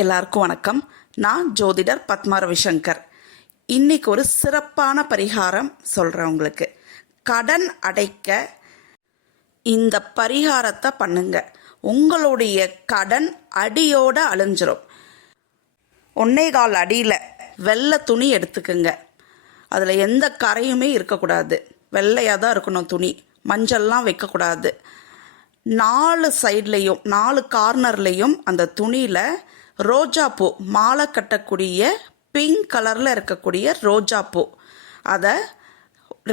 எல்லாருக்கும் வணக்கம். நான் ஜோதிடர் பத்மா ரவிசங்கர். இன்னைக்கு ஒரு சிறப்பான பரிகாரம் சொல்கிறேன் உங்களுக்கு. கடன் அடைக்க இந்த பரிகாரத்தை பண்ணுங்க. உங்களுடைய கடன் அடியோட அழிஞ்சிரும். 1.25 அடியில் வெள்ளை துணி எடுத்துக்குங்க. அதில் எந்த கரையுமே இருக்கக்கூடாது. வெள்ளையாக தான் இருக்கணும் துணி. மஞ்சள்லாம் வைக்கக்கூடாது. 4 சைட்லேயும் 4 கார்னர்லேயும் அந்த துணியில் ரோஜாப்பூ, மாலை கட்டக்கூடிய பிங்க் கலரில் இருக்கக்கூடிய ரோஜாப்பூ, அதை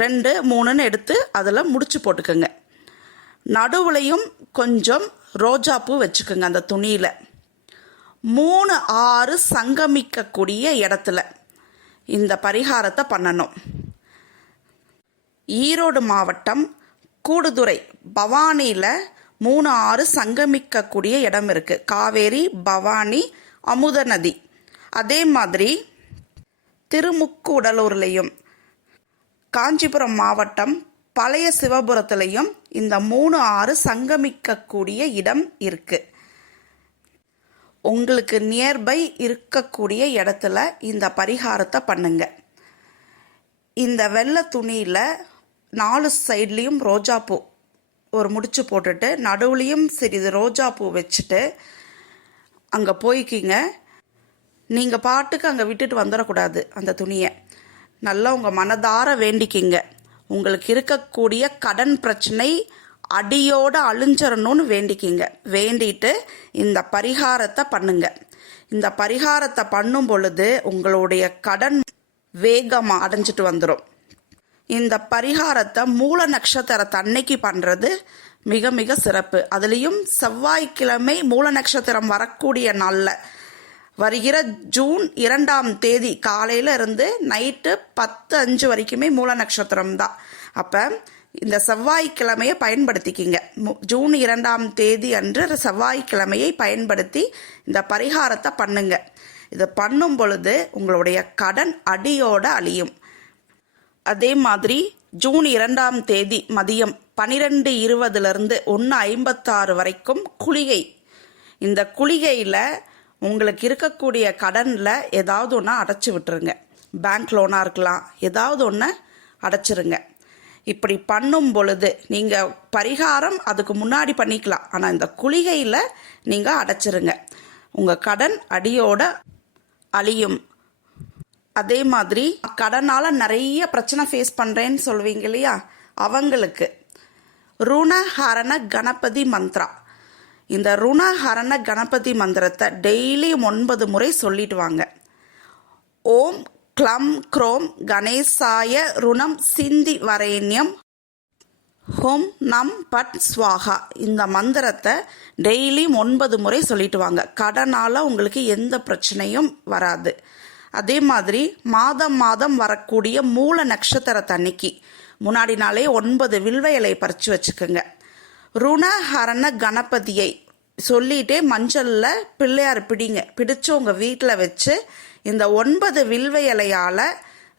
2, 3ன்னு எடுத்து அதில் முடிச்சு போட்டுக்கோங்க. நடுவுலையும் கொஞ்சம் ரோஜாப்பூ வச்சுக்கோங்க. அந்த துணியில் 3 6 சங்கமிக்கக்கூடிய இடத்துல இந்த பரிகாரத்தை பண்ணணும். ஈரோடு மாவட்டம் கூடுதுறை பவானியில் 3 6 சங்கமிக்கக்கூடிய இடம் இருக்குது. காவேரி, பவானி, அமுத நதி. அதே மாதிரி திருமுக்கூடலூர்லேயும் காஞ்சிபுரம் மாவட்டம் பழைய சிவபுரத்துலேயும் இந்த 3 6 சங்கமிக்கக்கூடிய இடம் இருக்குது. உங்களுக்கு நியர்பை இருக்கக்கூடிய இடத்துல இந்த பரிகாரத்தை பண்ணுங்க. இந்த வெள்ளை துணியில் 4 சைட்லேயும் ரோஜாப்பூ ஒரு முடிச்சு போட்டுட்டு நடுவுலையும் சிறிது ரோஜாப்பூ வச்சுட்டு அங்கே போய்க்கிங்க. நீங்கள் பாட்டுக்கு அங்கே விட்டுட்டு வந்துடக்கூடாது. அந்த துணியை நல்லா உங்கள் மனதார வேண்டிக்கிங்க. உங்களுக்கு இருக்கக்கூடிய கடன் பிரச்சனை அடியோடு அழிஞ்சிடணும்னு வேண்டிக்கிங்க. வேண்டிட்டு இந்த பரிகாரத்தை பண்ணுங்க. இந்த பரிகாரத்தை பண்ணும் பொழுது உங்களுடைய கடன் வேகமாக அடைஞ்சிட்டு வந்துடும். இந்த பரிகாரத்தை மூல நட்சத்திரத்தை அன்னைக்கு பண்ணுறது மிக மிக சிறப்பு. அதுலேயும் செவ்வாய்க்கிழமை மூல நட்சத்திரம் வரக்கூடிய நாளில் வருகிற ஜூன் 2ஆம் தேதி காலையில் இருந்து நைட்டு 10:05 வரைக்குமே மூல நட்சத்திரம் தான். அப்போ இந்த செவ்வாய்க்கிழமையை பயன்படுத்திக்கிங்க. ஜூன் 2ஆம் தேதி அன்று செவ்வாய்க்கிழமையை பயன்படுத்தி இந்த பரிகாரத்தை பண்ணுங்க. இது பண்ணும் பொழுது உங்களுடைய கடன் அடியோடு அழியும். அதே மாதிரி ஜூன் 2ஆம் தேதி மதியம் 12:20 1:56 வரைக்கும் குளிகை. இந்த குளிகையில் உங்களுக்கு இருக்கக்கூடிய கடனில் ஏதாவது ஒன்று அடைச்சி விட்டுருங்க. பேங்க் லோனாக இருக்கலாம், ஏதாவது ஒன்று அடைச்சிருங்க. இப்படி பண்ணும் பொழுது நீங்கள் பரிகாரம் அதுக்கு முன்னாடி பண்ணிக்கலாம், ஆனால் இந்த குளிகையில் நீங்கள் அடைச்சிருங்க. உங்கள் கடன் அடியோட அழியும். அதே மாதிரி கடனால் நிறைய பிரச்சனை ஃபேஸ் பண்ணுறேன்னு சொல்லுவீங்க இல்லையா, அவங்களுக்கு ருணஹரண கணபதி மந்த்ரா. இந்த ருணஹரண கணபதி மந்திரத்தை டெய்லி 9 முறை சொல்லிட்டு வாங்க. ஓம் க்ளம் க்ரோம் கணேசாய ருணம் சிந்தி வரேண்யம் ஹோம் நம் பட் ஸ்வாகா. இந்த மந்திரத்தை டெய்லி 9 முறை சொல்லிட்டு வாங்க. கடனால் உங்களுக்கு எந்த பிரச்சனையும் வராது. அதே மாதிரி மாதம் மாதம் வரக்கூடிய மூல நட்சத்திரத்தன்னைக்கு முன்னாடி நாளே 9 வில்வ இலை பறித்து வச்சுக்கோங்க. ருணஹரண கணபதியை சொல்லிட்டே மஞ்சளில் பிள்ளையார் பிடிச்சு உங்கள் வீட்டில் வச்சு இந்த 9 வில்வ இலையால்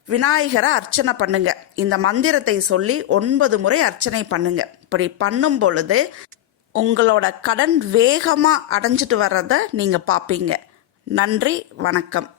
விநாயகரை அர்ச்சனை பண்ணுங்க. இந்த மந்திரத்தை சொல்லி 9 முறை அர்ச்சனை பண்ணுங்க. இப்படி பண்ணும் பொழுது உங்களோட கடன் வேகமாக அடைஞ்சிட்டு வர்றதை நீங்கள் பார்ப்பீங்க. நன்றி, வணக்கம்.